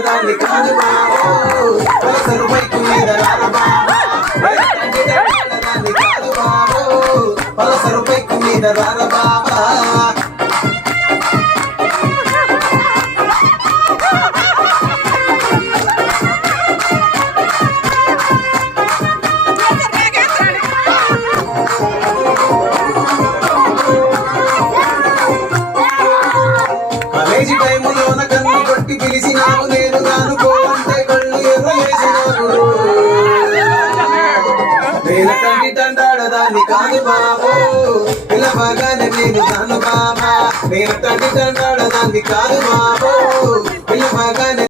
దాన్ని కాదు బాబు వలసలు బైకు మీద రాను బాబా దాన్ని కాదు బాబు వలసలు బైకు మీద రాను బాబా కాలేజీ టైములోన కన్ను కొట్టి పిలిచినావు నేను గానుకో అంటే కళ్ళు ఎర్ర వేసినావు వేలకంటి తండాడదాన్ని కాదు బాబు పిలవగానే నేను కాను బాబా వేలకంటి తండాడదాన్ని కాదు బాబు పిలవగానే